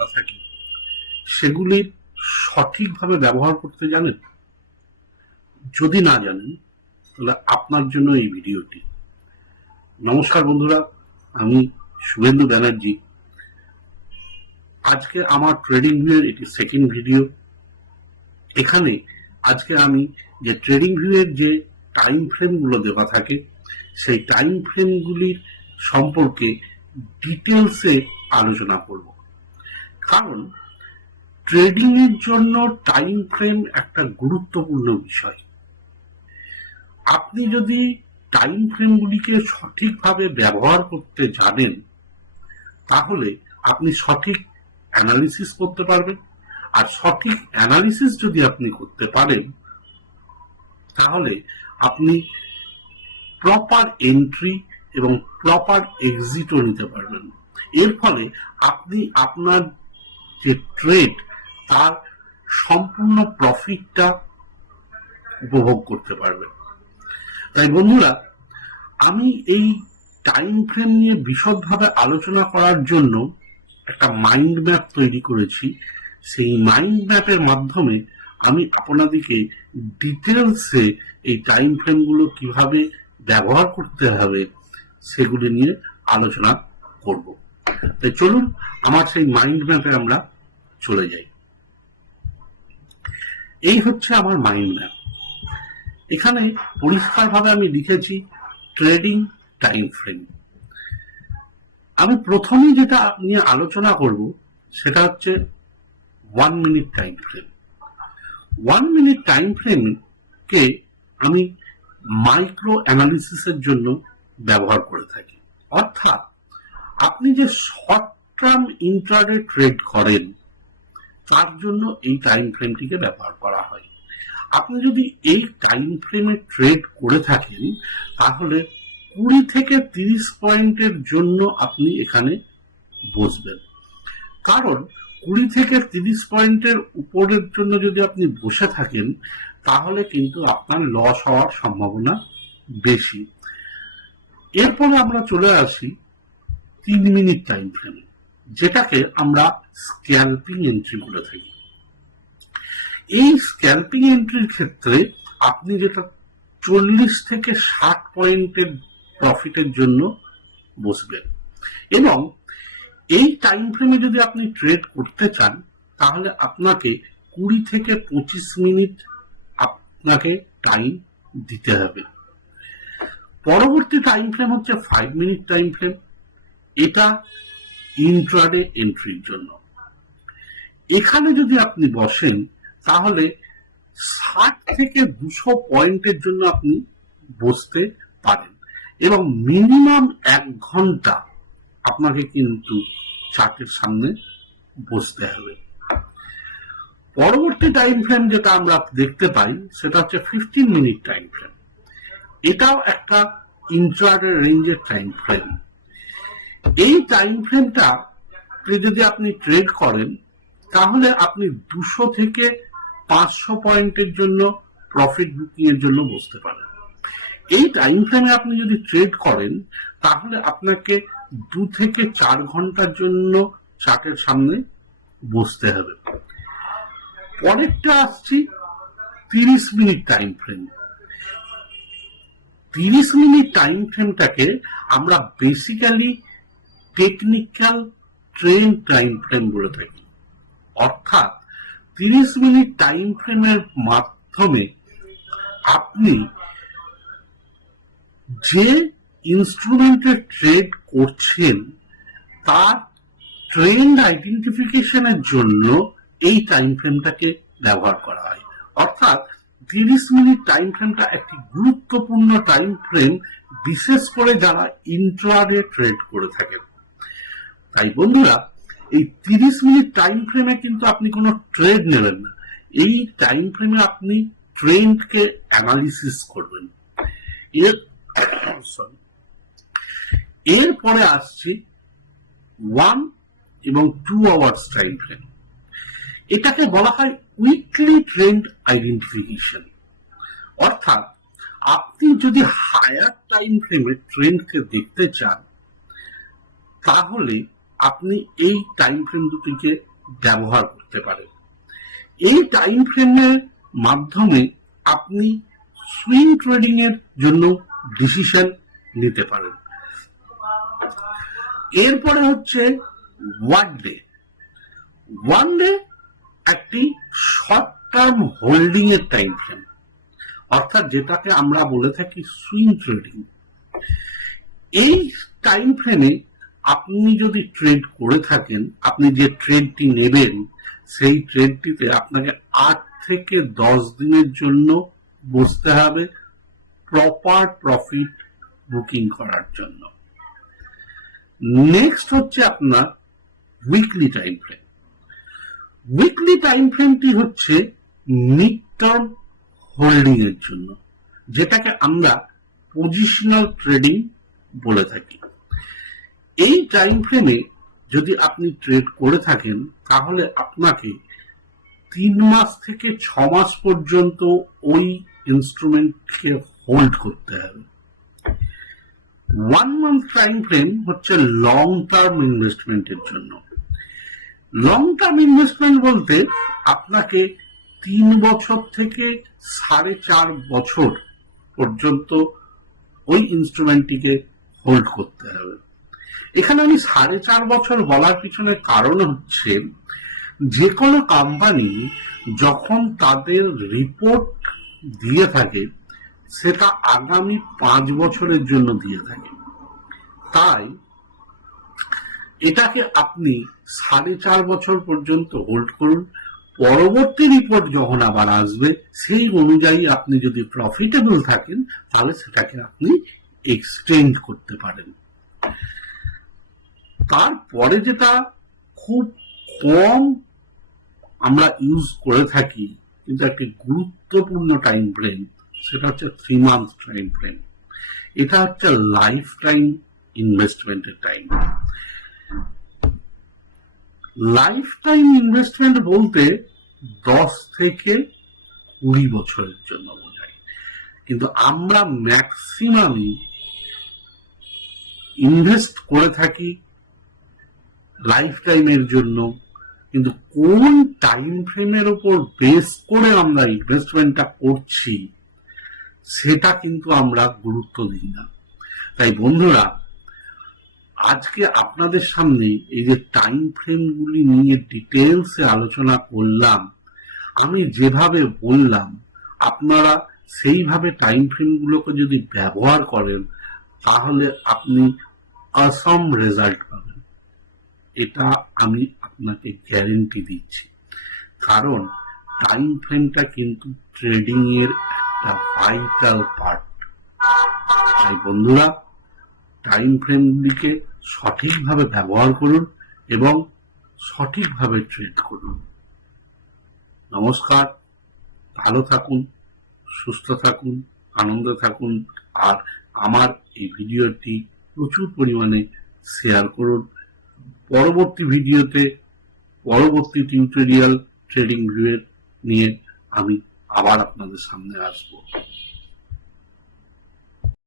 থাকি সেগুলি সঠিকভাবে ব্যবহার করতে জানেন? যদি না জানেন তাহলে আপনার জন্য এই ভিডিওটি। নমস্কার বন্ধুরা, আমি শুভেন্দু ব্যানার্জি। আজকে আমার ট্রেডিং ভিউয়ের এটি সেকেন্ড ভিডিও। এখানে আজকে আমি যে ট্রেডিং ভিউয়ের যে টাইম ফ্রেমগুলো দেওয়া থাকে সেই টাইম ফ্রেমগুলির সম্পর্কে ডিটেলসে আলোচনা করব। কারণ ট্রেডিং এর জন্য টাইম ফ্রেম একটা গুরুত্বপূর্ণ বিষয়। আপনি যদি টাইম ফ্রেমগুলিকে সঠিকভাবে ব্যবহার করতে জানেন তাহলে আপনি সঠিক অ্যানালিসিস করতে পারবেন। আর সঠিক অ্যানালিসিস যদি আপনি করতে পারেন তাহলে আপনি প্রপার এন্ট্রি এবং প্রপার এক্সিটও নিতে পারবেন। এর ফলে আপনি আপনার যে ট্রেড তার সম্পূর্ণ প্রফিটটা উপভোগ করতে পারবেন। তাই বন্ধুরা, আমি এই টাইম ফ্রেম নিয়ে বিশদভাবে আলোচনা করার জন্য একটা মাইন্ড ম্যাপ তৈরি করেছি। সেই মাইন্ড ম্যাপের মাধ্যমে আমি আপনাদেরকে ডিটেলসে এই টাইম ফ্রেমগুলো কিভাবে ব্যবহার করতে হবে সেগুলি নিয়ে আলোচনা করব। তাই চলুন আমার সেই মাইন্ড ম্যাপে আমরা চলে যাই। এই হচ্ছে আমার মাইন্ড ম্যাপ। এখানে পরিষ্কারভাবে আমি লিখেছি ট্রেডিং টাইম ফ্রেম। আমি প্রথমেই যেটা নিয়ে আলোচনা করব সেটা হচ্ছে 1 minute time frame. 1 minute time ফ্রেমকে আমি মাইক্রো অ্যানালিসিসের জন্য ব্যবহার করে থাকি। অর্থাৎ আপনি যে শর্ট টার্ম ইন্ট্রাডে ট্রেড করেন তার জন্য এই টাইম ফ্রেমটিকে ব্যবহার করা হয়। আপনি যদি এই টাইম ফ্রেমে ট্রেড করে থাকেন তাহলে 20 থেকে 30 পয়েন্টের জন্য আপনি এখানে বসবেন। কারণ 20 থেকে 30 পয়েন্টের উপরের জন্য যদি আপনি বসে থাকেন তাহলে কিন্তু আপনার লস হওয়ার সম্ভাবনা বেশি। এরপরে আমরা চলে আসি 3 মিনিট টাইম ফ্রেমে, যেটাকে আমরা স্ক্যালপিং এন্ট্রি বলে থাকি। এই স্ক্যালপিং এন্ট্রির ক্ষেত্রে আপনি যেটা 40 থেকে 60 পয়েন্টের প্রফিটের জন্য বসবেন এবং এই টাইম ফ্রেমে যদি আপনি ট্রেড করতে চান তাহলে আপনাকে 20 থেকে 25 মিনিট আপনাকে টাইম দিতে হবে। পরবর্তী টাইম ফ্রেম হচ্ছে 5 মিনিট টাইম ফ্রেম। এটা ইন্ট্রাডে এন্ট্রির জন্য। এখানে যদি আপনি বসেন তাহলে 60 থেকে 200 পয়েন্টের জন্য আপনি বসতে পারেন এবং মিনিমাম 1 ঘন্টা আপনাকে কিন্তু চার্টের সামনে বসতে হবে। পরবর্তী টাইম ফ্রেম যেটা আমরা দেখতে পাই সেটা হচ্ছে 15 মিনিট টাইম ফ্রেম। এটাও একটা ইন্ট্রাডে রেঞ্জের টাইম ফ্রেম। এই টাইম ফ্রেমটা যদি আপনি ট্রেড করেন তাহলে আপনি 200 থেকে 500 পয়েন্টের জন্য প্রফিট বুকিং এর জন্য বসতে পারেন। এই টাইম ফ্রেমে আপনি যদি ট্রেড করেন তাহলে আপনাকে 2 থেকে 4 ঘন্টার জন্য চার্টের সামনে বসতে হবে। পরেরটা আসছি 30 minute time frame. 30 minute time ফ্রেমটাকে আমরা basically technical trend time frame বলে থাকি। অর্থাৎ 30 মিনিট টাইম ফ্রেমের মাধ্যমে আপনি যে ইনস্ট্রুমেন্টে ট্রেড করছেন তার ট্রেন্ড আইডেন্টিফিকেশনের জন্য এই টাইম ফ্রেমটাকে ব্যবহার করা হয়। অর্থাৎ 30 মিনিট টাইম ফ্রেমটা একটি গুরুত্বপূর্ণ টাইম ফ্রেম, বিশেষ করে যারা ইন্ট্রাডে ট্রেড করে থাকেন। তাই বন্ধুরা, এই 30 মিনিট টাইম ফ্রেমে কিন্তু আপনি কোনো ট্রেড নেবেন না। এই টাইম ফ্রেমে আপনি ট্রেন্ডকে অ্যানালিসিস করবেন। এরপরে আসছে 1 এবং 2 আওয়ার্স টাইম ফ্রেম। এটাকে বলা হয় উইকলি ট্রেন্ড আইডেন্টিফিকেশন। অর্থাৎ আপনি যদি হায়ার টাইম ফ্রেমে ট্রেন্ডকে দেখতে চান তাহলে আপনি এই টাইম ফ্রেম দুটিকে ব্যবহার করতে পারেন। এই টাইম ফ্রেমের মাধ্যমে আপনি সুইং ট্রেডিং এর জন্য ডিসিশন নিতে পারেন। এরপরে হচ্ছে ওয়ান ডে। ওয়ান ডে একটি শর্ট টার্ম হোল্ডিং এর টাইম ফ্রেম, অর্থাৎ যেটাকে আমরা বলে থাকি সুইং ট্রেডিং। এই টাইম ফ্রেমে আপনি যদি ট্রেড করে থাকেন, আপনি যে ট্রেডটি নেবেন সেই ট্রেডটিতে আপনাকে 8 থেকে 10 দিনের জন্য বসতে হবে প্রপার প্রফিট বুকিং করার জন্য। নেক্সট হচ্ছে আপনার weekly time frame. Weekly time ফ্রেমটি হচ্ছে মিড টার্ম হোল্ডিং এর জন্য, যেটাকে আমরা পজিশনাল ট্রেডিং বলে থাকি। এই টাইম ফ্রেমে যদি আপনি ট্রেড করে থাকেন তাহলে আপনাকে 3 মাস থেকে 6 মাস পর্যন্ত ওই ইনস্ট্রুমেন্টকে হোল্ড করতে হবে। 1 মান্থ টাইম ফ্রেম হচ্ছে লং টার্ম ইনভেস্টমেন্টের জন্য। লং টার্ম ইনভেস্টমেন্ট বলতে আপনাকে 3 বছর থেকে 4.5 বছর পর্যন্ত ওই ইনস্ট্রুমেন্টটিকে হোল্ড করতে হবে। এখানে আমি 4.5 বছর বলার পিছনে কারণ হচ্ছে, যে কোনো কোম্পানি যখন তাদের রিপোর্ট দিয়ে থাকে সেটা আগামী 5 বছরের জন্য দিয়ে থাকে, তাই এটাকে আপনি 4.5 বছর পর্যন্ত হোল্ড করুন। পরবর্তী রিপোর্ট যখন আবার আসবে সেই অনুযায়ী আপনি যদি প্রফিটেবল থাকেন তাহলে সেটাকে আপনি এক্সটেন্ড করতে পারেন। তারপরে যেটা খুব কম আমরা ইউজ করে থাকি কিন্তু একটি গুরুত্বপূর্ণ টাইম ফ্রেম, সেটা হচ্ছে 3 মান্থ টাইম ফ্রেম। এটা হচ্ছে লাইফ টাইম ইনভেস্টমেন্টের টাইম। লাইফ টাইম ইনভেস্টমেন্ট বলতে 10 থেকে 20 বছরের জন্য বোঝায়, কিন্তু আমরা ম্যাক্সিমামই ইনভেস্ট করে থাকি লাইফ টাইমের জন্য, কিন্তু কোন টাইম ফ্রেমের উপর বেস করে আমরা ইনভেস্টমেন্টটা করছি সেটা কিন্তু আমরা গুরুত্ব দিই না। তাই বন্ধুরা, আজকে আপনাদের সামনে এই যে টাইম ফ্রেমগুলি নিয়ে ডিটেলসে আলোচনা করলাম, আমি যেভাবে বললাম আপনারা সেইভাবে টাইম ফ্রেমগুলোকে যদি ব্যবহার করেন তাহলে আপনি অসম রেজাল্ট পাবেন, এটা আমি আপনাকে গ্যারেন্টি দিচ্ছি। কারণ টাইম ফ্রেমটা কিন্তু ট্রেডিং এর একটা ভাইটাল পার্ট। তাই বন্ধুরা, টাইম ফ্রেমগুলিকে সঠিকভাবে ব্যবহার করুন এবং সঠিকভাবে ট্রেড করুন। নমস্কার, ভালো থাকুন, সুস্থ থাকুন, আনন্দে থাকুন, আর আমার এই ভিডিওটি প্রচুর পরিমাণে শেয়ার করুন। পরবর্তী ভিডিওতে পরবর্তী টিউটোরিয়াল ট্রেডিং ভিডিও নিয়ে আমি আবার আপনাদের সামনে আসবো।